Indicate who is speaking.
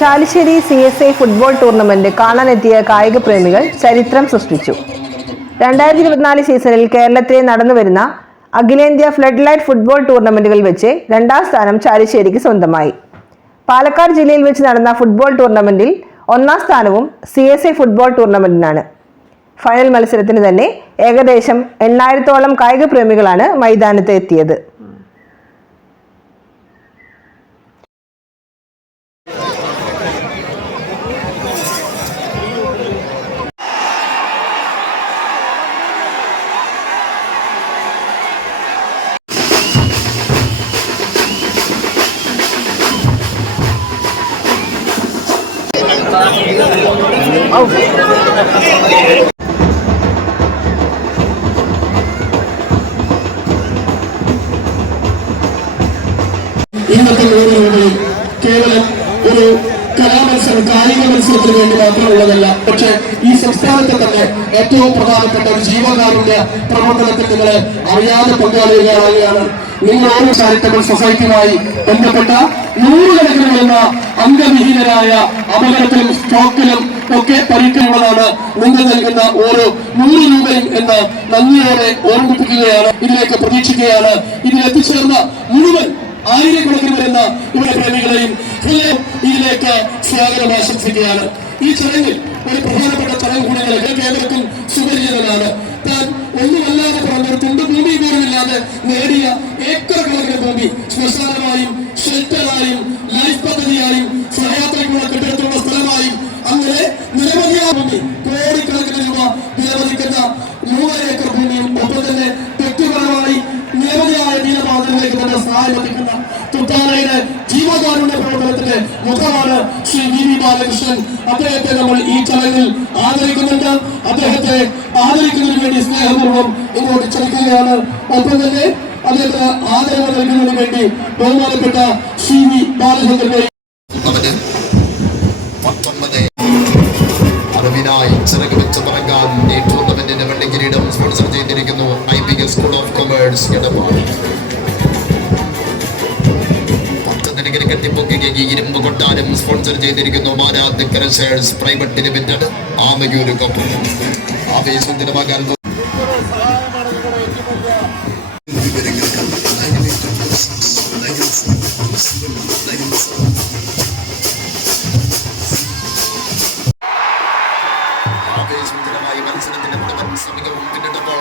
Speaker 1: Chalissery C S I football tournament കാണാനെത്തിയ കായിക പ്രേമികൾ ചരിത്രം സൃഷ്ടിച്ചു. രണ്ടായിരത്തി ഇരുപത്തിനാല് സീസണിൽ കേരളത്തിൽ നടന്നുവരുന്ന അഖിലേന്ത്യാ ഫ്ലഡ് ലൈറ്റ് ഫുട്ബോൾ ടൂർണമെന്റുകൾ വെച്ച് രണ്ടാം സ്ഥാനം ചാലിശ്ശേരിക്ക് സ്വന്തമായി. പാലക്കാട് ജില്ലയിൽ വെച്ച് നടന്ന ഫുട്ബോൾ ടൂർണമെന്റിൽ ഒന്നാം സ്ഥാനവും സി എസ് ഐ ഫുട്ബോൾ ടൂർണമെന്റിനാണ്. ഫൈനൽ മത്സരത്തിന് തന്നെ ഏകദേശം എണ്ണായിരത്തോളം കായിക പ്രേമികളാണ് മൈതാനത്ത് എത്തിയത്.
Speaker 2: ഇന്നത്തെ ഓരോരുത്തരും കേവലം ഒരു കലാമത്സരം കായിക മത്സരത്തിന് വേണ്ടി മാത്രമുള്ളതല്ല. പക്ഷെ ഈ സംസ്ഥാനത്തെ തന്നെ ഏറ്റവും പ്രധാനപ്പെട്ട ഒരു ജീവകാരുണ്യ പ്രവർത്തനത്തിൽ നിങ്ങളെ അറിയാതെ പങ്കാളികളാവുകയാണ് നിങ്ങൾ ഓരോ ചാരിറ്റബിൾ സൊസൈറ്റിയുമായി ബന്ധപ്പെട്ട നൂറുകണക്കിന് വരുന്ന അംഗവിഹീനരായ അപകടത്തിലും സ്റ്റോക്കിലും ഒക്കെ പരിക്കുള്ളതാണ് നിങ്ങൾ നൽകുന്ന ഓരോ നൂറ് രൂപയും എന്ന് നന്ദിയോടെ ഓർമ്മിപ്പിക്കുകയാണ്. ഇതിലേക്ക് പ്രതീക്ഷിക്കുകയാണ്. ഇതിൽ എത്തിച്ചേർന്ന മുഴുവൻ ആയിരക്കണക്കിന് വരുന്ന ഇവിടെ പ്രേമികളെയും ഹൃദയം ഇതിലേക്ക് സ്വാഗതം ആശംസിക്കുകയാണ്. ഈ ചടങ്ങിൽ ഒരു പ്രധാനപ്പെട്ട ചടങ്ങ് കൂടി നിങ്ങൾക്ക് ഏവർക്കും സുപരിചിതനാണ് താൻ ഒന്നുമല്ലാതെ പറഞ്ഞൊരു തുണ്ട് ഭൂമി പോലുമില്ലാതെ നേടിയ ഏക്കർ കണക്കിന് ഭൂമി ശ്മശാനമായും ഷെൽട്ടറായും ലൈഫ് പദ്ധതിയായും സഹയാത്രയ്ക്കുള്ള കെട്ടിടത്തിലുള്ള സ്ഥലമായും അങ്ങനെ നിരവധിയായ ഭൂമി കോടിക്കണക്കിന് രൂപ വിലമതിക്കുന്ന മൂന്നര ഏക്കർ ഭൂമിയും ഒപ്പം തന്നെ വ്യക്തിപരമായി നിരവധിയായ ദീനപാതകളിലേക്ക് തന്നെ സഹായം എത്തിക്കുന്ന തുത്താലയുടെ ജീവകാരുണ്യ പ്രവർത്തനത്തിന്റെ മുഖമാണ് ശ്രീ വി വി ബാലകൃഷ്ണൻ. അദ്ദേഹത്തെ നമ്മൾ ഈ ചടങ്ങിൽ ആദരിക്കുന്നുണ്ട്. അദ്ദേഹത്തെ ആദരിക്കുന്നതിന് വേണ്ടി സ്നേഹപൂർവം ഇങ്ങോട്ട് ക്ഷണിക്കുകയാണ് ഒപ്പം തന്നെ അദ്ദേഹത്തിന് ആദരവ് നൽകുന്നതിന് വേണ്ടി ബഹുമാനപ്പെട്ട ശ്രീ വി ബാലചന്ദ്രനെ
Speaker 3: ഏറ്റവും ചിറക് വെച്ച് പറക്കാൻ സ്പോൺസർ ചെയ്തിരിക്കുന്നു. I P S school of commerce Edappal. പ്രേക്ഷകർ കെട്ടിപ്പൊക്കുകയും ഇരുമ്പ് കൊട്ടാരം സ്പോൺസർ ചെയ്തിരിക്കുന്നു. Marath crushers private limited Amayur cup ആവേശത്തിന് പകർന്നു ആവേശജനമായ മത്സരത്തിന്റെ കുടുംബം പിന്നിട്ടപ്പോൾ